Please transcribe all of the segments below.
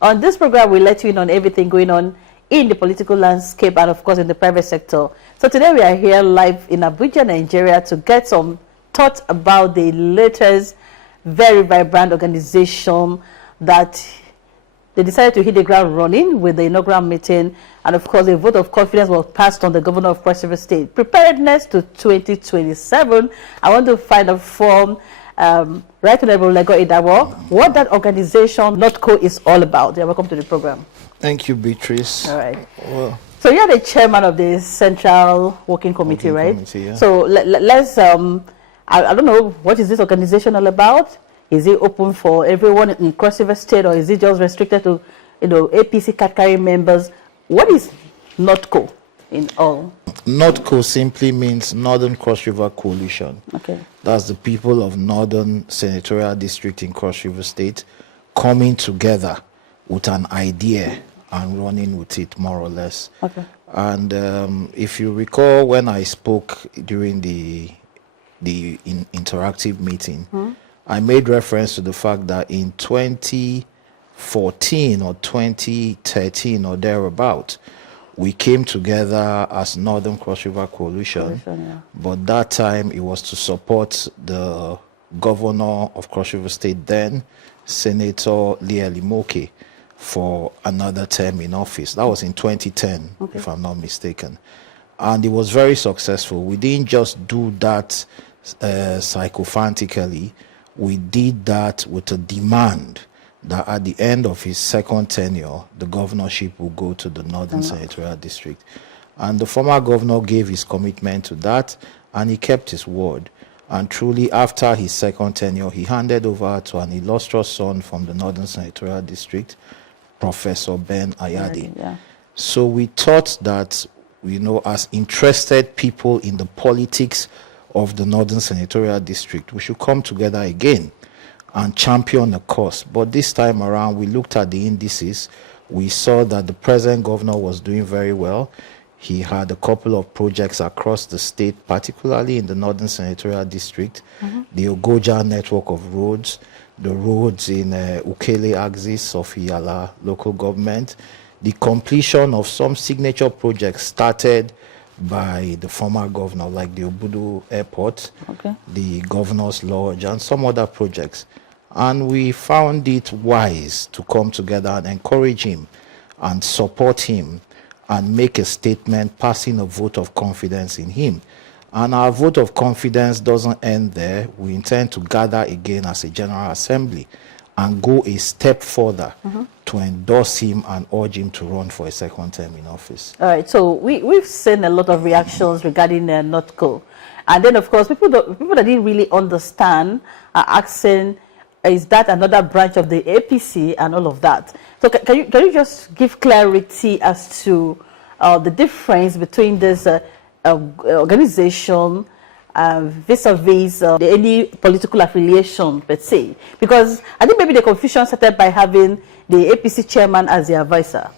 On this program, we let you in on everything going on in the political landscape and, of course, in the private sector. So today we are here live in Abuja, Nigeria, to get some thoughts about the latest, very vibrant organization that they decided to hit the ground running with the inaugural meeting. And, of course, a vote of confidence was passed on the governor of Cross River State. Preparedness to 2027. I want to find out from Right Honorable Legor Idagbo what that organization, Northcco, is all about. Yeah, welcome to the program. Thank you, Beatrice. All right. Well, so you're the chairman of the Central Working Committee, right? Committee, yeah. So let's, I don't know, what is this organization all about? Is it open for everyone in Cross River State, or is it just restricted to, APC card carrying members? What is Northcco in all? Northcco simply means Northern Cross River Coalition. Okay. That's the people of Northern Senatorial District in Cross River State coming together with an idea and running with it, more or less. Okay. And if you recall, when I spoke during the interactive meeting, I made reference to the fact that in 2014 or 2013 or thereabout, we came together as Northern Cross River Coalition, Yeah. but that time it was to support the governor of Cross River State then, Senator Lee Moke, for another term in office. That was in 2010, if I'm not mistaken. And it was very successful. We didn't just do that sycophantically. We did that with a demand that at the end of his second tenure, the governorship will go to the Northern Senatorial District. And the former governor gave his commitment to that, and he kept his word. And truly, after his second tenure, he handed over to an illustrious son from the Northern Senatorial District, Professor Ben Ayadi. Yeah. So we thought that, as interested people in the politics of the Northern Senatorial District, we should come together again and champion a cause. But this time around, we looked at the indices. We saw that the present governor was doing very well. He had a couple of projects across the state, particularly in the Northern Senatorial District, the Ogoja network of roads, the roads in Ukele axis of Iyala local government, the completion of some signature projects started by the former governor, like the Obudu Airport, the Governor's Lodge, and some other projects. And we found it wise to come together and encourage him and support him and make a statement passing a vote of confidence in him. And our vote of confidence doesn't end there. We intend to gather again as a General Assembly and go a step further to endorse him and urge him to run for a second term in office. All right, so we've seen a lot of reactions regarding Northcco. And then, of course, people that didn't really understand are asking, is that another branch of the APC and all of that? So can you just give clarity as to the difference between this organization vis-a-vis any political affiliation, per se? Because I think maybe the confusion started by having the APC chairman as the advisor.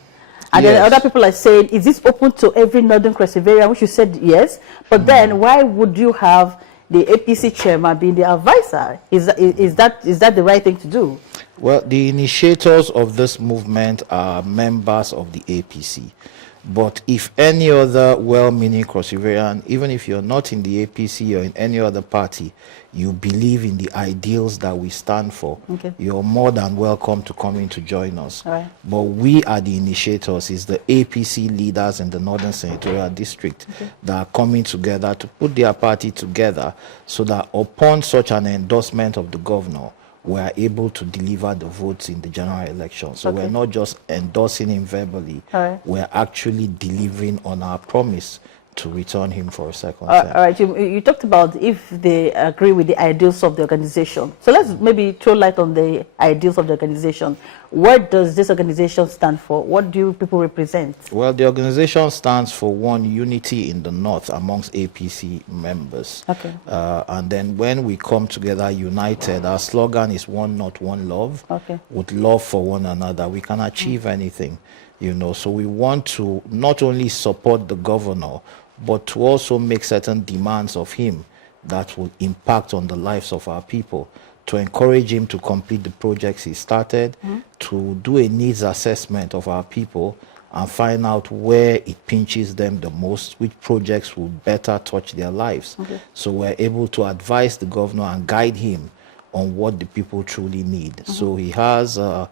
And then other people are saying, is this open to every Northern Cross River? Which you said yes. But then why would you have the APC chairman being the advisor? Is that the right thing to do? Well, the initiators of this movement are members of the APC. But if any other well-meaning Cross Riverian, even if you're not in the APC or in any other party, you believe in the ideals that we stand for, you're more than welcome to come in to join us. All right. But we are the initiators. It's the APC leaders in the Northern Senatorial District that are coming together to put their party together so that upon such an endorsement of the governor, we are able to deliver the votes in the general election. So we're not just endorsing him verbally. We're actually delivering on our promise to return him for a second term. All right, you talked about if they agree with the ideals of the organization. So let's maybe throw light on the ideals of the organization. What does this organization stand for? What do people represent? Well, the organization stands for one, unity in the North amongst APC members. And then when we come together united, our slogan is one North, one love. With love for one another, we can achieve anything. So we want to not only support the governor, but to also make certain demands of him that will impact on the lives of our people, to encourage him to complete the projects he started, to do a needs assessment of our people and find out where it pinches them the most, which projects will better touch their lives. So we're able to advise the governor and guide him on what the people truly need. So he has a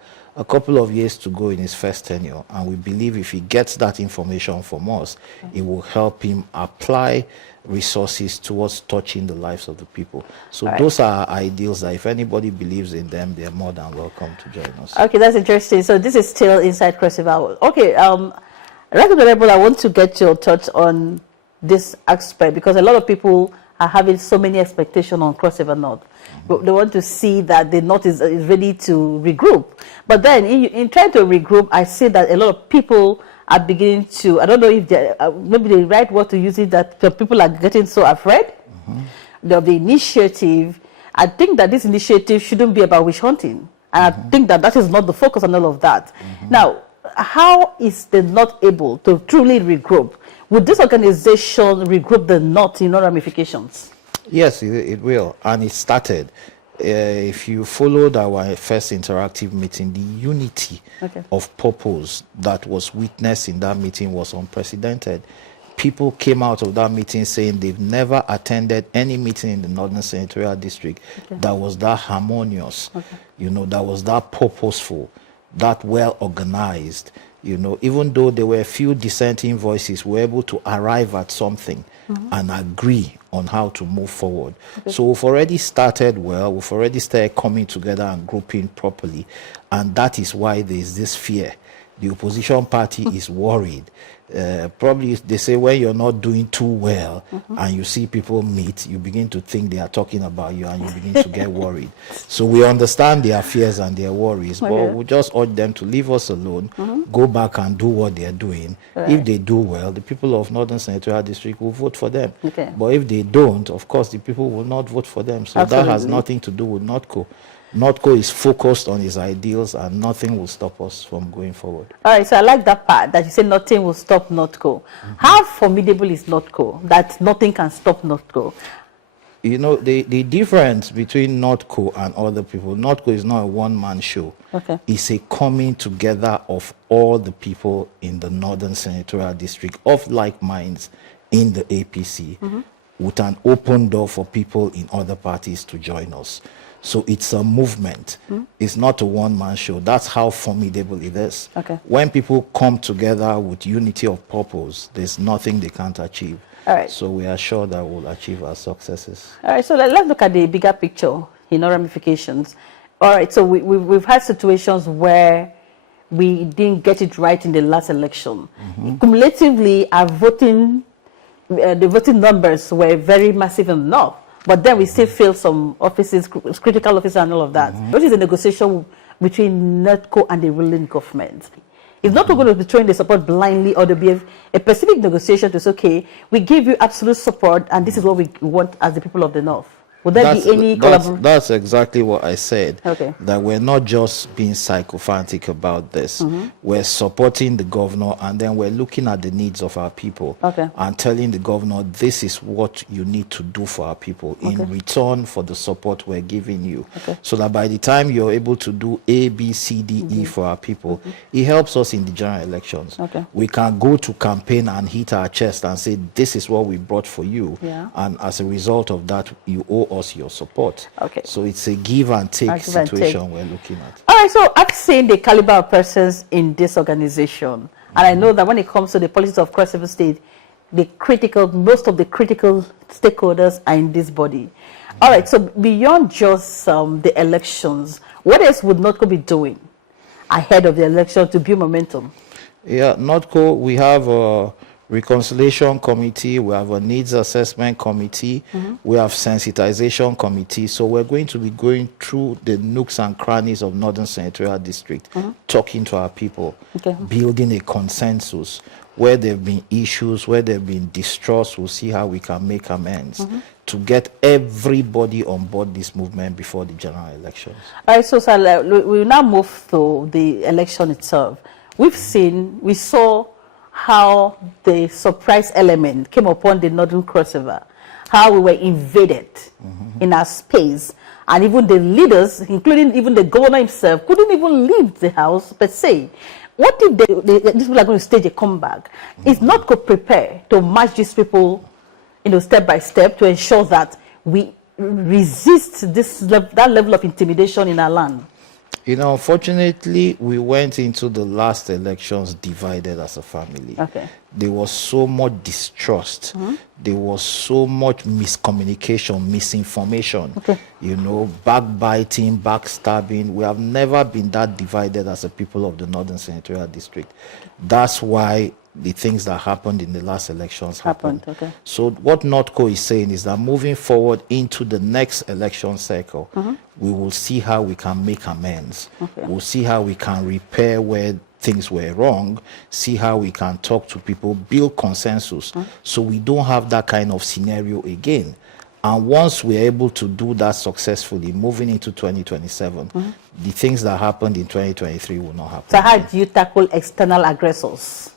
couple of years to go in his first tenure, and we believe if he gets that information from us, it will help him apply resources towards touching the lives of the people. So those are ideals that if anybody believes in them, they're more than welcome to join us. Okay, that's interesting. So this is still inside Cross River. Okay, Right Honorable, I want to get your thoughts on this aspect, because a lot of people are having so many expectations on Cross River North. They want to see that the North is ready to regroup. But then in trying to regroup, I see that a lot of people are beginning to, I don't know if they maybe the right word to use it, that the people are getting so afraid of the initiative. I think that this initiative shouldn't be about witch hunting. And I think that that is not the focus on all of that. Now, how is the North able to truly regroup? Would this organization regroup the North in all ramifications? Yes, it will, and it started. If you followed our first interactive meeting, the unity of purpose that was witnessed in that meeting was unprecedented. People came out of that meeting saying they've never attended any meeting in the Northern Senatorial District that was that harmonious, you know, that was that purposeful, that well organized. You know, even though there were a few dissenting voices, we were able to arrive at something and agree on how to move forward. So we've already started well, we've already started coming together and grouping properly, and that is why there is this fear. The opposition party is worried. Probably they say when you're not doing too well and you see people meet, you begin to think they are talking about you and you begin to get worried. So we understand their fears and their worries, but we just urge them to leave us alone, go back and do what they're doing. If they do well, the people of Northern Senatorial District will vote for them. But if they don't, of course, the people will not vote for them. So that has nothing to do with Northcco. Northcco is focused on his ideals, and nothing will stop us from going forward. All right, so I like that part that you say nothing will stop Northcco. How formidable is Northcco that nothing can stop Northcco? You know, the difference between Northcco and other people, Northcco is not a one-man show. It's a coming together of all the people in the Northern Senatorial District of like minds in the APC with an open door for people in other parties to join us. So it's a movement. It's not a one-man show. That's how formidable it is. When people come together with unity of purpose, there's nothing they can't achieve. So we are sure that we'll achieve our successes. All right, so let's look at the bigger picture, you know, ramifications. All right, so we've had situations where we didn't get it right in the last election. Cumulatively, our the voting numbers were very massive enough. But then we still feel some offices, critical offices and all of that. What is the negotiation between Northcco and the ruling government? Is Northcco going to be throwing the support blindly, or to be a specific negotiation to say, okay, we give you absolute support and this is what we want as the people of the North? Would there be any collaboration? That's exactly what I said. That we're not just being sycophantic about this. We're supporting the governor, and then we're looking at the needs of our people and telling the governor, this is what you need to do for our people in return for the support we're giving you. So that by the time you're able to do A, B, C, D, E for our people, it helps us in the general elections. We can go to campaign and hit our chest and say, this is what we brought for you. And as a result of that, you owe us your support. So it's a give and take situation we're looking at. All right, so I've seen the caliber of persons in this organization, and I know that when it comes to the politics of Cross River State, most of the critical stakeholders are in this body. All right, so beyond just the elections, what else would Northcco be doing ahead of the election to build momentum? Yeah, Northcco, we have a reconciliation committee, we have a needs assessment committee, we have sensitization committee. So we're going to be going through the nooks and crannies of Northern Senatorial District, talking to our people, building a consensus. Where there have been issues, where there have been distrust, we'll see how we can make amends to get everybody on board this movement before the general elections. All right, so sir, we'll now move to the election itself. We saw how the surprise element came upon the Northern Cross River, how we were invaded in our space, and even the leaders, including even the governor himself, couldn't even leave the house per se. What if these people are going to stage a comeback? Is Northcco prepare to match these people, step by step, to ensure that we resist that level of intimidation in our land? Unfortunately, we went into the last elections divided as a family. Okay. There was so much distrust. There was so much miscommunication, misinformation, backbiting, backstabbing. We have never been that divided as a people of the Northern Senatorial District. That's why the things that happened in the last elections happened. Okay. So what Northcco is saying is that moving forward into the next election cycle, we will see how we can make amends. Okay. We'll see how we can repair where things were wrong, see how we can talk to people, build consensus, so we don't have that kind of scenario again. And once we're able to do that successfully, moving into 2027, the things that happened in 2023 will not happen. So how do you tackle external aggressors?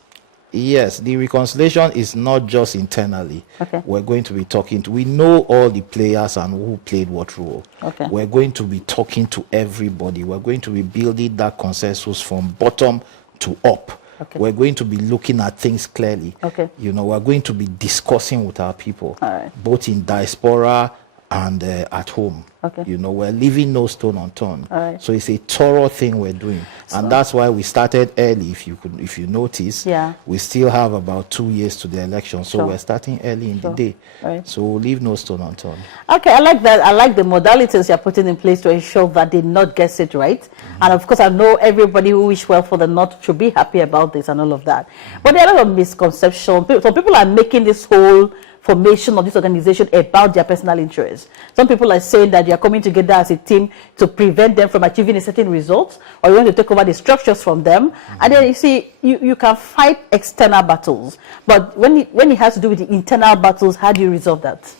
Yes, the reconciliation is not just internally. Okay. We're going to be talking to, we know all the players and who played what role. Okay. We're going to be talking to everybody. We're going to be building that consensus from bottom to up. Okay. We're going to be looking at things clearly. Okay. We're going to be discussing with our people, All right. both in diaspora and at home. Okay. We're leaving no stone unturned. All right. So it's a thorough thing we're doing. And that's why we started early. If you notice, we still have about 2 years to the election. So we're starting early in the day. Right. So we'll leave no stone unturned. Okay, I like that. I like the modalities you're putting in place to ensure that the North gets it right. And of course, I know everybody who wish well for the North should be happy about this and all of that. But there are a lot of misconceptions. So people are making this whole formation of this organization about their personal interests. Some people are saying that you are coming together as a team to prevent them from achieving a certain result, or you want to take over the structures from them. And then you see, you can fight external battles. But when it has to do with the internal battles, how do you resolve that?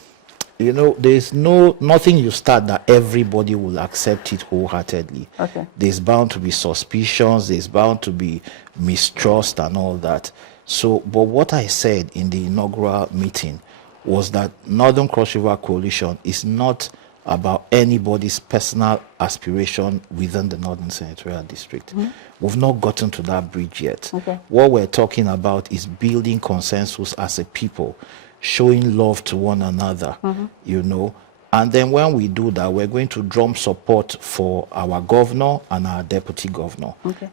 There's nothing you start that everybody will accept it wholeheartedly. Okay. There's bound to be suspicions, there's bound to be mistrust and all that. So, but what I said in the inaugural meeting was that Northern Cross River Coalition is not about anybody's personal aspiration within the Northern Senatorial District. We've not gotten to that bridge yet. Okay. What we're talking about is building consensus as a people, showing love to one another, And then when we do that, we're going to drum support for our governor and our deputy governor. Okay.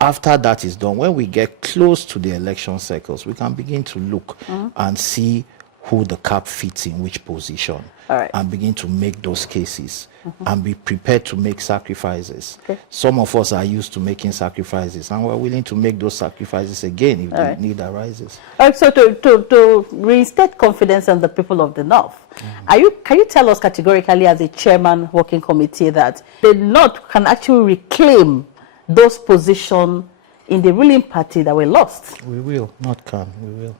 After that is done, when we get close to the election cycles, we can begin to look and see who the cap fits in which position. All right. And begin to make those cases and be prepared to make sacrifices. Okay. Some of us are used to making sacrifices, and we're willing to make those sacrifices again if the need arises. All right, so to reinstate confidence in the people of the North, can you tell us categorically as a chairman working committee that the North can actually reclaim those positions in the ruling party that were lost? We will, not can, we will.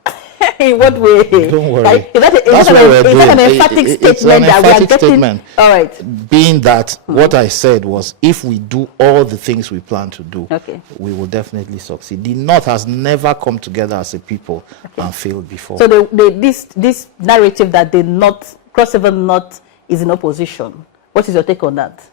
In what way? Don't worry. Is that an emphatic statement that we are getting? Statement. All right. Being that what I said was, if we do all the things we plan to do, we will definitely succeed. The North has never come together as a people and failed before. So this narrative that the North, Cross River North, is in opposition. What is your take on that?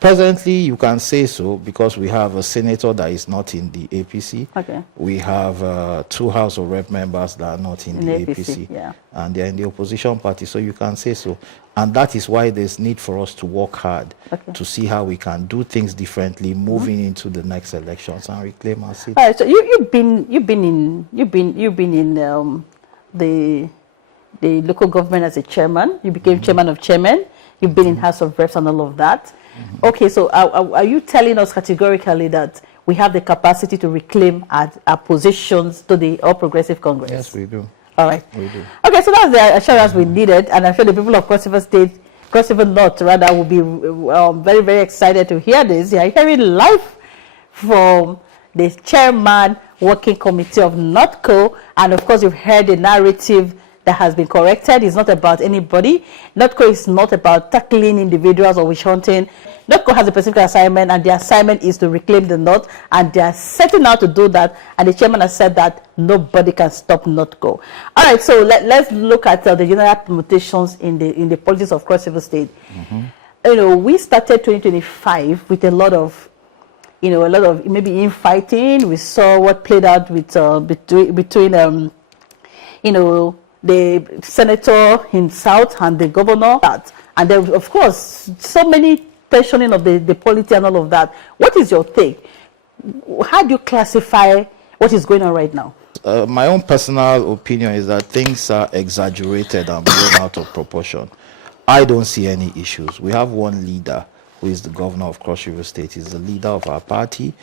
Presently, you can say so because we have a senator that is not in the APC. Okay. We have 2 House of Rep members that are not in the APC. Yeah. And they're in the opposition party, so you can say so. And that is why there's need for us to work hard to see how we can do things differently, moving into the next elections and reclaim our seat. All right. So you've been in the local government as a chairman. You became chairman of chairmen. You've been in House of Reps and all of that. Okay, so are you telling us categorically that we have the capacity to reclaim our positions to the All Progressive Congress? Yes, we do. All right. We do. Okay, so that's the assurance we needed, and I'm sure the people of Cross River State, Cross River North, rather, will be very, very excited to hear this. You are hearing live from the chairman working committee of Northcco, and of course, you've heard the narrative that has been corrected. It's not about anybody. Northcco is not about tackling individuals or witch hunting. Northcco has a specific assignment, and the assignment is to reclaim the North, and they are setting out to do that, and the chairman has said that nobody can stop Northcco. All right, so let's look at the general permutations in the politics of Cross River State. we started 2025 with a lot of maybe infighting. We saw what played out with between the senator in South and the governor. And there was, of course, so many tensioning of the polity and all of that. What is your take? How do you classify what is going on right now? My own personal opinion is that things are exaggerated and blown out of proportion. I don't see any issues. We have one leader who is the governor of Cross River State. He's the leader of our party,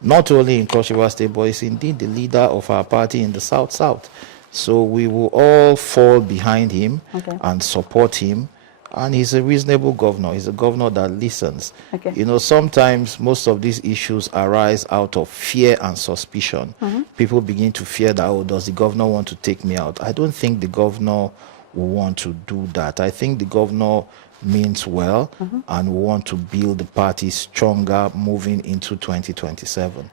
not only in Cross River State, but he's indeed the leader of our party in the South. So we will all fall behind him and support him. And he's a reasonable governor. He's a governor that listens. Sometimes most of these issues arise out of fear and suspicion. People begin to fear that, oh, does the governor want to take me out? I don't think the governor will want to do that. I think the governor means well and will want to build the party stronger moving into 2027.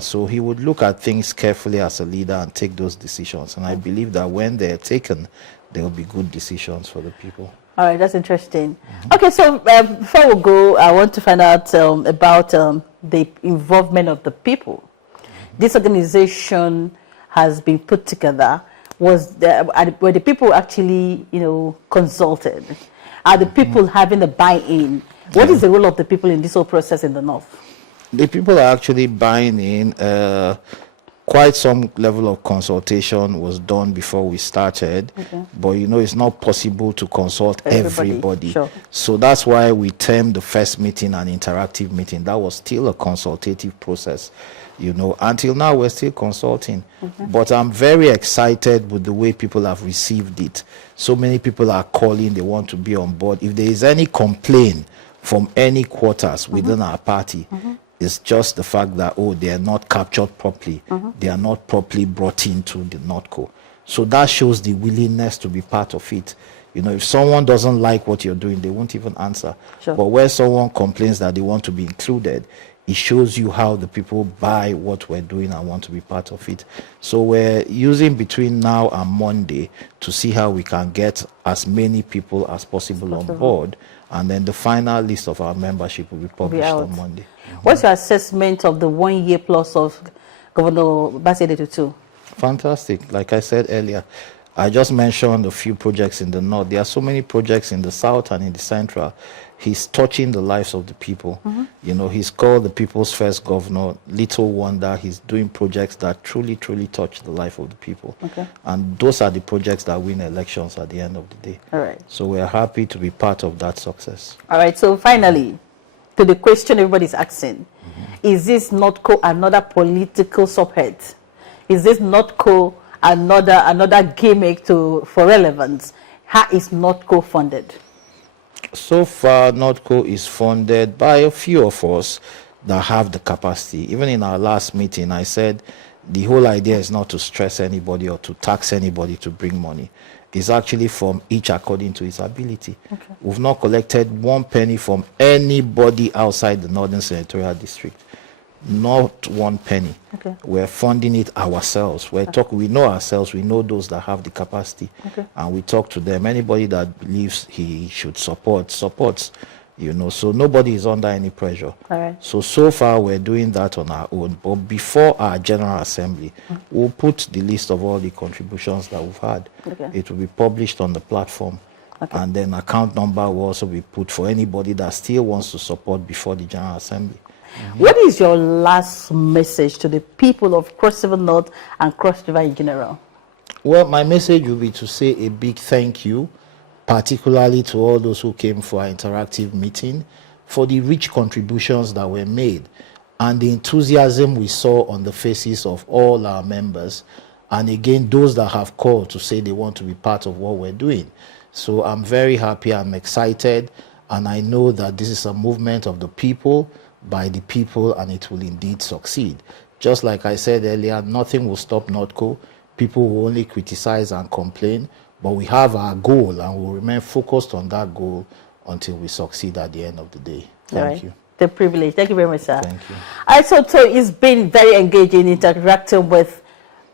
So he would look at things carefully as a leader and take those decisions. And I believe that when they're taken, there will be good decisions for the people. All right, that's interesting. Okay, so before we go, I want to find out about the involvement of the people. This organization has been put together. Were the people actually, consulted? Are the people having a buy-in? What is the role of the people in this whole process in the North? The people are actually buying in. Quite some level of consultation was done before we started, but it's not possible to consult everybody. Sure. So that's why we termed the first meeting an interactive meeting. That was still a consultative process. Until now we're still consulting. But I'm very excited with the way people have received it. So many people are calling, they want to be on board. If there is any complaint from any quarters within our party, it's just the fact that, they are not captured properly. They are not properly brought into the Northcco. So that shows the willingness to be part of it. If someone doesn't like what you're doing, they won't even answer. Sure. But where someone complains that they want to be included, it shows you how the people buy what we're doing and want to be part of it. So we're using between now and Monday to see how we can get as many people as possible on board. And then the final list of our membership will be published on Monday. What's your assessment of the 1 year plus of Governor Basile Tutu? Fantastic. Like I said earlier, I just mentioned a few projects in the North. There are so many projects in the South and in the Central. He's touching the lives of the people. He's called the people's first governor. Little wonder he's doing projects that truly, truly touch the life of the people. And those are the projects that win elections at the end of the day. All right. So we're happy to be part of that success. All right. So finally, to the question everybody's asking, is this Northcco another political subhead? Is this Northcco another gimmick for relevance? How is Northcco funded? So far, Northcco is funded by a few of us that have the capacity. Even in our last meeting, I said the whole idea is not to stress anybody or to tax anybody to bring money. It's actually from each according to his ability. We've not collected 1 penny from anybody outside the Northern Senatorial District. Not 1 penny. We're funding it ourselves. We know ourselves. We know those that have the capacity, and we talk to them. Anybody that believes he should supports. So nobody is under any pressure. All right. So far we're doing that on our own. But before our General Assembly, we'll put the list of all the contributions that we've had. It will be published on the platform, and then account number will also be put for anybody that still wants to support before the General Assembly. What is your last message to the people of Cross River North and Cross River in general? Well, my message will be to say a big thank you, particularly to all those who came for our interactive meeting, for the rich contributions that were made and the enthusiasm we saw on the faces of all our members, and again those that have called to say they want to be part of what we're doing. So I'm very happy, I'm excited, and I know that this is a movement of the people, by the people, and it will indeed succeed. Just like I said earlier, nothing will stop Northcco. People will only criticize and complain, but we have our goal and we'll remain focused on that goal until we succeed at the end of the day. Thank you. The privilege. Thank you very much, sir. Thank you. All right, so it's been very engaging interacting with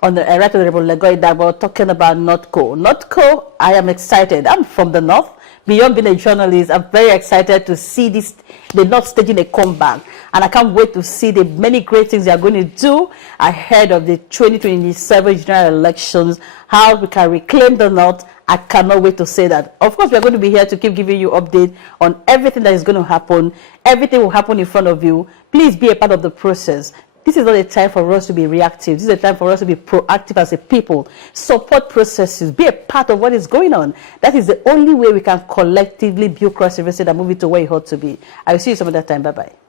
Right Honorable Legor Idagbo talking about Northcco. Northcco, I am excited. I'm from the North, beyond being a journalist, I'm very excited to see the North staging a comeback. And I can't wait to see the many great things they are going to do ahead of the 2027 general elections, how we can reclaim the North. I cannot wait to say that. Of course, we are going to be here to keep giving you updates on everything that is going to happen. Everything will happen in front of you. Please be a part of the process. This is not a time for us to be reactive. This is a time for us to be proactive as a people. Support processes. Be a part of what is going on. That is the only way we can collectively build cross-university and move it to where it ought to be. I will see you some other time. Bye-bye.